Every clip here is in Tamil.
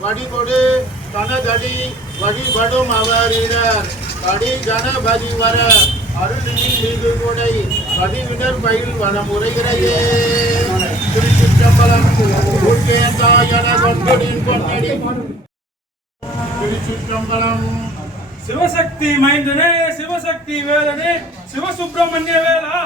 வடிகொடு தனதடி வழிபடும் அவரிடர் கடி கணபதி வர அருளில் மீது கொடை கடிவிடர் பயில் வனமுறைகிறதே திருச்சிற்றம்பலம் என கொண்டடின் கொண்டடி திருச்சிற்றம்பலம் சிவசக்தி மைந்தனே சிவசக்தி வேலனே சிவசுப்பிரமணிய வேலா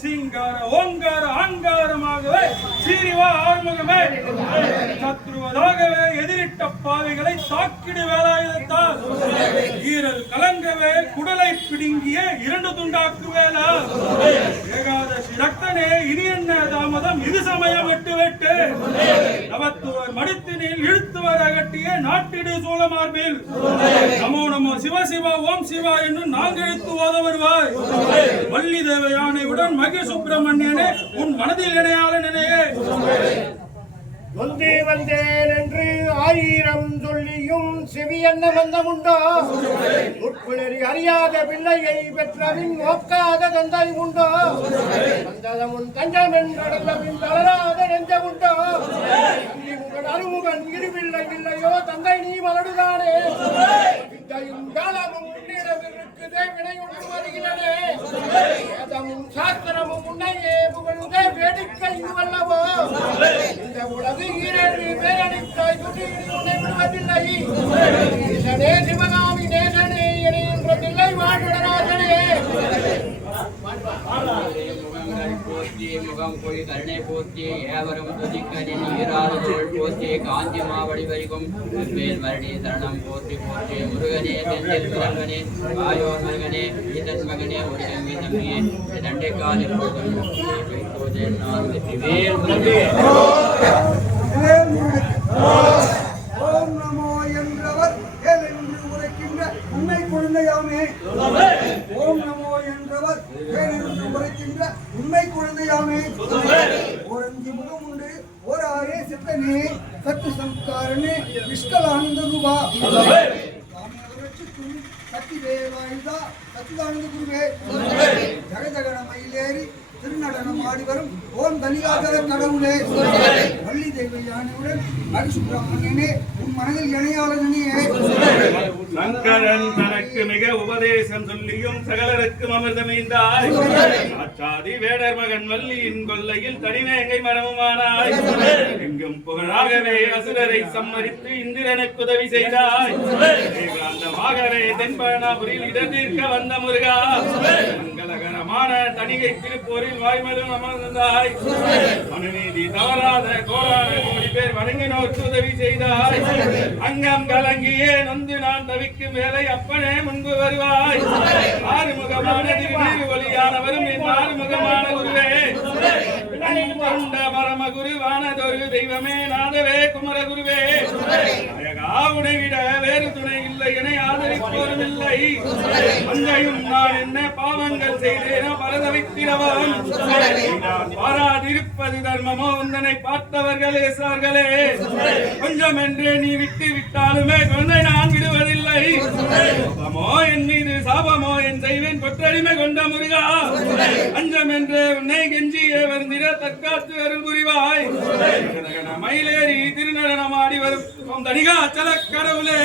சிங்கார ஓங்கார ஆங்காரமாகவே சீரிவா ஆறுமுகமே சத்ருவதாகவே எதிரிட்ட பாவிகளை தாக்கிடு வேலாயுதத்தால் ஈரல் கலங்கவே குடலை பிடுங்கிய இரண்டு துண்டாக்கு வேலா ஏகாதசி ரக்தனே இனி என்ன தாமதம் இது சமயம் வெட்டு வெட்டு நவத்துவர் மடுத்தினில் இழுத்துவர் அகட்டிய நாட்டிடு சூழமார்பில் நமோ நமோ சிவ சிவா ஓம் சிவா என்று நான்கெழுத்து ஓத வருவாய் வள்ளி தேவயானையுடன் மகி சுப்பிரமணியனே உன் மனதில் இணையால நினையே ஒன்றே வந்தேன் என்று ஆயிரம் சொல்லியும் செவி என்ன வந்தமுண்டோ உட்குளறி அறியாத பிள்ளையை பெற்றவின் நோக்காத தந்தை உண்டோ வந்ததமுன் தஞ்சம் என்றடலவின் தளராத நெஞ்சமுண்டோ அருமுகன் இருவில்லை இல்லையோ தந்தை நீ மலடுதானே காலமும் முன்னிடம் இருக்குதே வினை ஒன்று வருகிறதே வேதமும் சாஸ்திரமும் முன்னையே புகழ்ந்தே வேடிக்கை வல்லவோ இந்த உலகு ஈரேழு பேரடித்தாய் துணியில் உன்னை விடுவதில்லை ஈசனே சிவகாமி நேசனே என என்றதில்லை வாழ்விடராஜனே முகம் போய் கருணை போற்றி ஏவரும் துதிக்கடி நீராதோள் போற்றி காஞ்சி மாவடி வரிகும் மேல் மரணி சரணம் போற்றி போற்றி முருகனே தென்னில் முருகனே ஆயோர் மருகனே ஈதன் மகனே ஒரு தம்பி தம்பியே தண்டை காலில் ஓம் நமோ என்றவர் என்று உரைக்கின்ற உண்மை குழந்தையாமே ஓம் நமோ என்றவர் என்று உரைக்கின்ற உண்மை குழந்தையாமே ஒரு 5 முகம் உண்டு ஒரு 6 சித்தனே சத்து சம்காரனே நிஷ்கலானந்த ரூபா சக்தி தேவாயுதா சச்சிதானந்த குருவே ஜகஜகன மயிலேறி திருநடனம் ஆடி வரும் ஓம் தனிகாதர கடவுளே வள்ளி தெய்வ யானையுடன் மகிசுப்பிரமணியனே உன் மனதில் இணையாளனே சங்கரன் தனக்கு மிக உபதேசம் சொல்லியும் சகலருக்கும் அமிர்தமைந்தாய் ஆச்சாதி வேடர் மகன் வள்ளியின் கொல்லையில் தனிவேங்கை மனமுமானாய் எங்கும் புகழாகவே அசுரரை சம்மரித்து இந்திரனுக்கு உதவி செய்தாய் ஏகாந்தமாகவே தென்பனாபுரியில் இடத்திற்க வந்த முருகா மங்களகரமான தணிகை திருப்போரில் வாய்மலும் அமர்ந்தாய் மனுநீதி தவறாத கோடான கோடி பேர் வணங்கினோர்க்கு உதவி செய்தாய் அங்கம் கலங்கியே நொந்து நான் தவிக்கும் வேலை அப்பனே முன்பு வருவாய் ஆறுமுகமான திருநீர் ஒளியானவரும் என் ஆறுமுகமான குருவே கொண்ட பரம குருவானதொரு தெய்வமே நாதவே குமரகுருவே உனை விட வேறு துணை இல்லை என ஆதரிப்போரும் இல்லை அங்கையும் நான் என்ன பாவங்கள் செய்தேனோ பரதவித்திடவான் நான் பாராதிருப்பது தர்மமோ உந்தனை பார்த்தவர்களே சார்களே கொஞ்சம் என்றே நீ விட்டு விட்டாலுமே குழந்தை நான் விடுவதில்லை சாபமோ என் மீது சாபமோ என் செய்வேன் கொற்றடிமை கொண்ட முருகா அஞ்சம் என்றே உன்னை கெஞ்சியே வருந்திட தற்காத்து அருள் புரிவாய் மயிலேறி திருநடனம் ஆடி வரும் தனிகாச்சல கடவுளே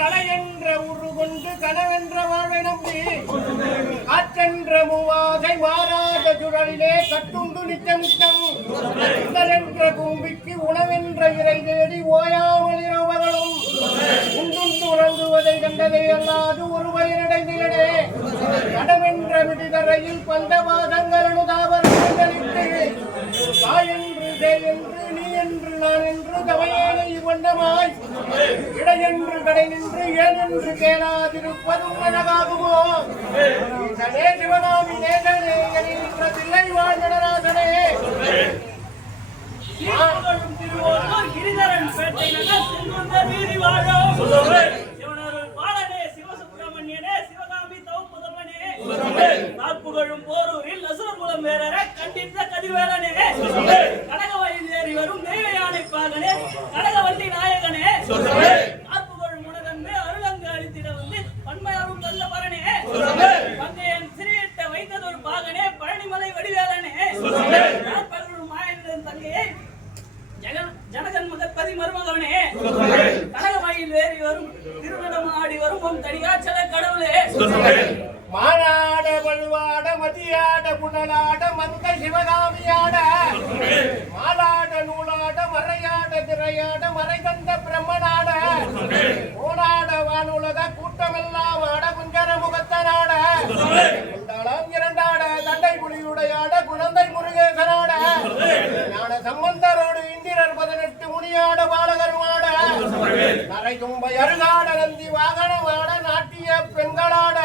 அலையென்ற உரு கொண்டு கனவென்ற வாழ்வை நம்பி காற்றென்ற மூவாதை மாறாத சுழலிலே கட்டுண்டு நித்தம் நித்தம் என்ற பூமிக்கு உணவென்ற இறை தேடி ஓயாமல் இரவகளும் உண்டுண்டு உறங்குவதை கண்டதை அல்லாது ஒரு வயனடைந்தே கடவென்ற விடுதரையில் பந்தவாதங்கள் அனுதாபரித்து தாய் என்று தே என்று நீ என்று நான் என்று தவையேனை வண்ணமாய் இடையென்று கடை நின்று ஏனென்று கேளாதிருப்பதும் அழகாகுமோ? ஈசனே சிவகாமி நேசனே என்ற தில்லை வாழ் நடராசனே திருவோட்டூர் கிரிதரன் பேட்டை நகர் செங்குந்தர் வீதி வாழும் சிவனருள் பாலனே சிவசுப்பிரமணியனே சிவகாமி தவப்புதல்வனே நாற்புகழும் போரூரில் அசுரகுலம் வேறர கண்டித்த கதிவேலனே கனகவயல் ஏறி வரும் தெய்வ யானை பாகனே கனகவல்லி நாயகனே நாற்புகழும் உனதன்பே அருளங்கு அளித்திட வந்து பன்மையாரும் நல்ல பரணே பங்கையன் சிறியிட்ட வைத்ததொரு பாகனே பழனிமலை வடிவேலனே நாற்பகழும் மாயன் தங்கையை ஜனகன் மகத்பதி மருமகவனே கனகமயில் ஏறி வரும் திருநடம் ஆடி வரும் தடியாச்சல கடவுளே மானாட வழுவாட மதியாட புனலாட மந்த சிவகாமியாட மாலாட நூலாட மறையாட திரையாட மறை தந்த பிரம்மனாட ஓடாட வானுலக கூட்டமெல்லாம் ஆட குஞ்சர முகத்தனாட இரண்டாட தண்டை புலியுடையாட குழந்தை முருகேசனாட ஞான சம்பந்தரோடு இந்திரர் 18 முனியாட பாலகருமாட நரை தும்பை அருகாட நந்தி வாகனமாட நாட்டிய பெண்களாட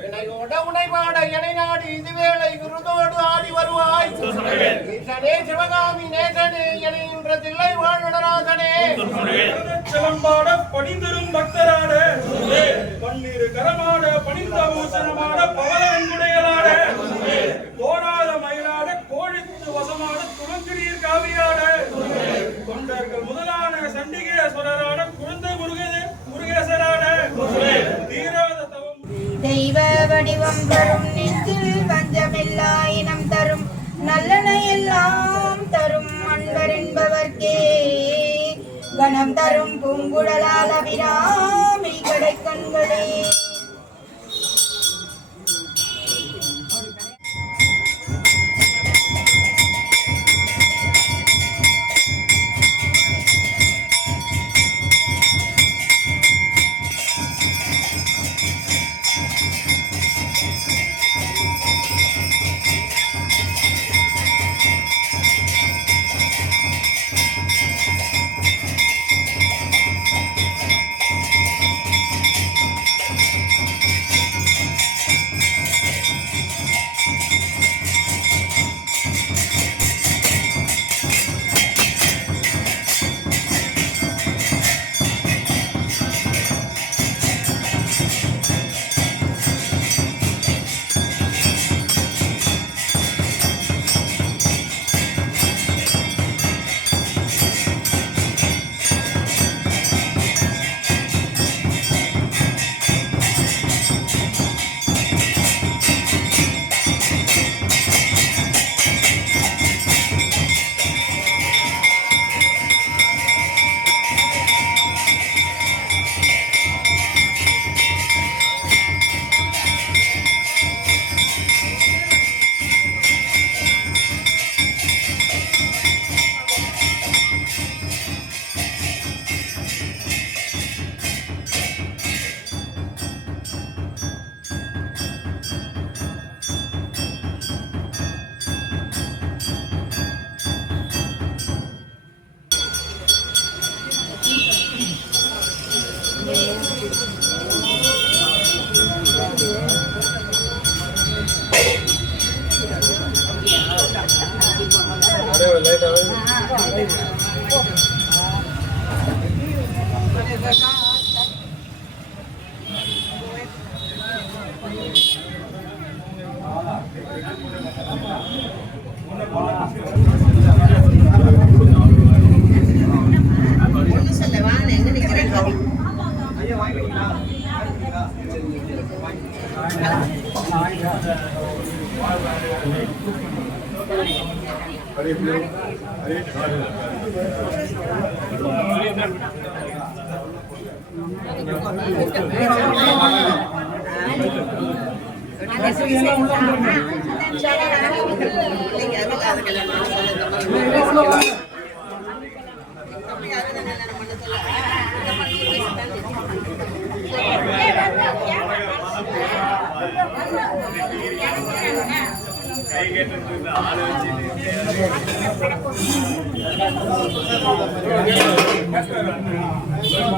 வினையோட உனைவாட எனை நாடி இதுவேளை விருதோடு ஆடி வருவாய் ஈசனே சிவகாமி நேசனே என இன்ற தில்லை வாழ் நடராசனே சிலம்பாட பணிந்தரும் பக்தராட பன்னீர் கரமாட பணிந்த பூசணமாட பவள வெண்குடையலாட தோடாத மயிலாட கோழித்து வசமாட துளங்கிடீர் காவியாட தொண்டர்கள் முதலான சண்டிகேஸ்வரராட குழந்தை முருகேசராட தீராத தவம் தெய்வ வடிவம் தரும் நெஞ்சில் பஞ்சமில்லா இனம் தரும் நல்லனை எல்லாம் தரும் அன்பர் என்பவர்க்கே கணம் தரும் பூங்குழலால் அபிராமி கடைக்கண்களே Ada